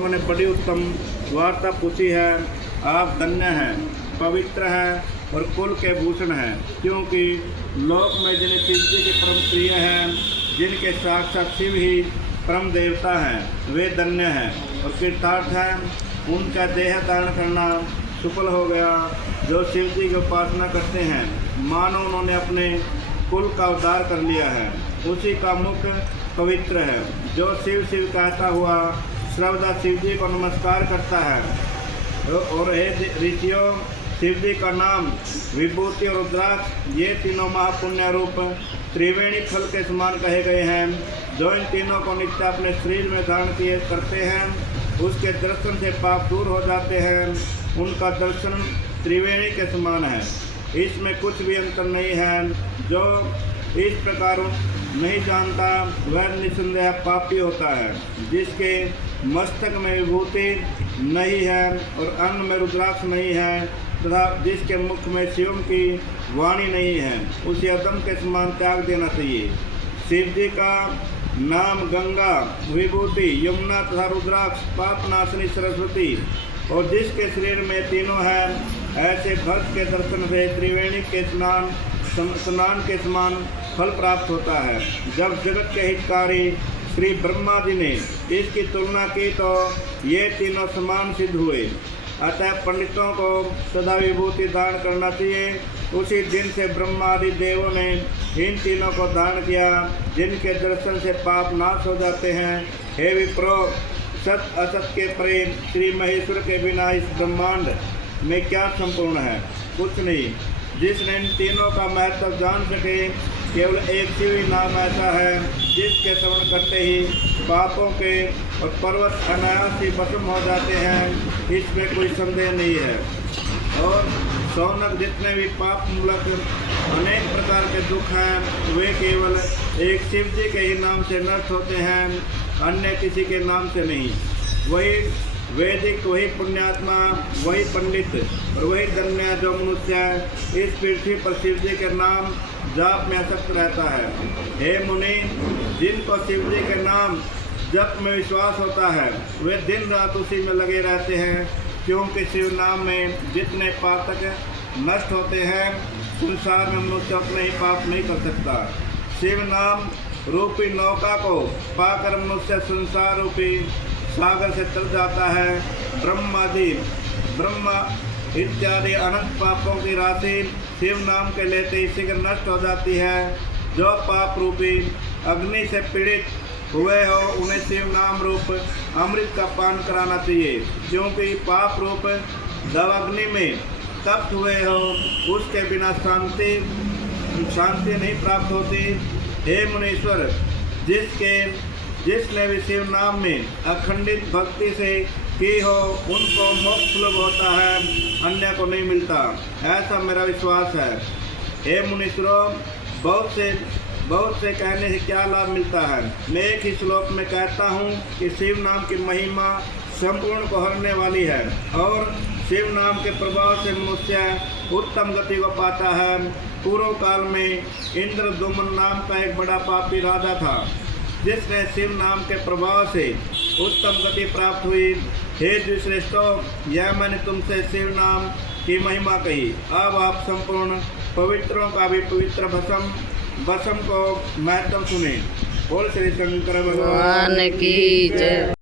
मैंने बड़ी उत्तम वार्ता पूछी है। आप धन्य हैं, पवित्र हैं और कुल के भूषण हैं, क्योंकि लोक में जिन्हें शिव जी के परम प्रिय हैं, जिनके साक्षात शिव ही परम देवता हैं, वे धन्य हैं और कृतार्थ हैं। उनका देह धारण करना सफल हो गया। जो शिव जी की उपासना करते हैं, मानो उन्होंने अपने कुल का उद्धार कर लिया है। उसी का मुख पवित्र है। जो शिव शिव कहता हुआ सर्वदा शिव जी को नमस्कार करता है। और हे ऋषियों, शिव जी का नाम विभूति और रुद्राक्ष, ये तीनों महापुण्य रूप त्रिवेणी फल के समान कहे गए हैं। जो इन तीनों को नित्य अपने शरीर में धारण किए करते हैं, उसके दर्शन से पाप दूर हो जाते हैं। उनका दर्शन त्रिवेणी के समान है, इसमें कुछ भी अंतर नहीं है। जो इस प्रकार नहीं जानता वह निसंदेह पापी होता है। जिसके मस्तक में विभूति नहीं है और अन्न में रुद्राक्ष नहीं है तथा जिसके मुख में शिव की वाणी नहीं है, उसे अदम के समान त्याग देना चाहिए। शिव जी का नाम गंगा, विभूति, यमुना तथा रुद्राक्ष, पापनाशनी सरस्वती, और जिसके शरीर में तीनों हैं, ऐसे भक्त के दर्शन से त्रिवेणी के स्नान के समान फल प्राप्त होता है। जब जगत के हितकारी श्री ब्रह्मा जी ने इसकी तुलना की तो ये तीनों समान सिद्ध हुए। अतः पंडितों को सदा विभूति धारण करना चाहिए। उसी दिन से ब्रह्मा आदि देवों ने इन तीनों को धारण किया, जिनके दर्शन से पाप नाश हो जाते हैं। हे विप्रो, सत असत के प्रेम श्री महेश्वर के बिना इस ब्रह्मांड में क्या संपूर्ण है? कुछ नहीं। जिसने इन तीनों का महत्व जान सके, केवल एक शिव ही नाम ऐसा है जिसके श्रवण करते ही पापों के और पर्वत अनायास ही भस्म हो जाते हैं, इसमें कोई संदेह नहीं है। और सौनक जितने भी पाप मूलक अनेक प्रकार के दुख हैं, वे केवल एक शिव जी के ही नाम से नष्ट होते हैं, अन्य किसी के नाम से नहीं। वही वैदिक, वही पुण्यात्मा, वही पंडित और वही धन्य जो मनुष्य इस पृथ्वी पर शिव जी के नाम जाप में आसक्त रहता है। हे मुनि, जिनको शिव जी के नाम जप में विश्वास होता है, वे दिन रात उसी में लगे रहते हैं, क्योंकि शिव नाम में जितने पातक नष्ट होते हैं, संसार में मनुष्य अपने ही पाप नहीं कर सकता। शिव नाम रूपी नौका को पाकर मनुष्य संसार रूपी सागर से तर जाता है। ब्रह्मा इत्यादि अनंत पापों की राशि शिव नाम के लेते ही शीघ्र नष्ट हो जाती है। जो पाप रूपी अग्नि से पीड़ित हुए हो, उन्हें शिव नाम रूप अमृत का पान कराना चाहिए, क्योंकि पाप रूप दवाग्नि में तप्त हुए हो, उसके बिना शांति नहीं प्राप्त होती। हे मुनीश्वर, जिसने भी शिव नाम में अखंडित भक्ति से की हो, उनको मोक्ष सुलभ होता है, अन्य को नहीं मिलता, ऐसा मेरा विश्वास है। हे मुनीश्वरों, बहुत से कहने से क्या लाभ मिलता है? मैं एक ही श्लोक में कहता हूँ कि शिव नाम की महिमा संपूर्ण को हरने वाली है, और शिव नाम के प्रभाव से मनुष्य उत्तम गति को पाता है। पूर्व काल में इंद्रदुम्न नाम का एक बड़ा पापी राजा था, जिसने शिव नाम के प्रभाव से उत्तम गति प्राप्त हुई। हे द्विश्रेष्ठों, यह मैंने तुमसे शिव नाम की महिमा कही। अब आप संपूर्ण पवित्रों का भी पवित्र भस्म को महत्व सुने। बोल श्री शंकर भगवान की जय।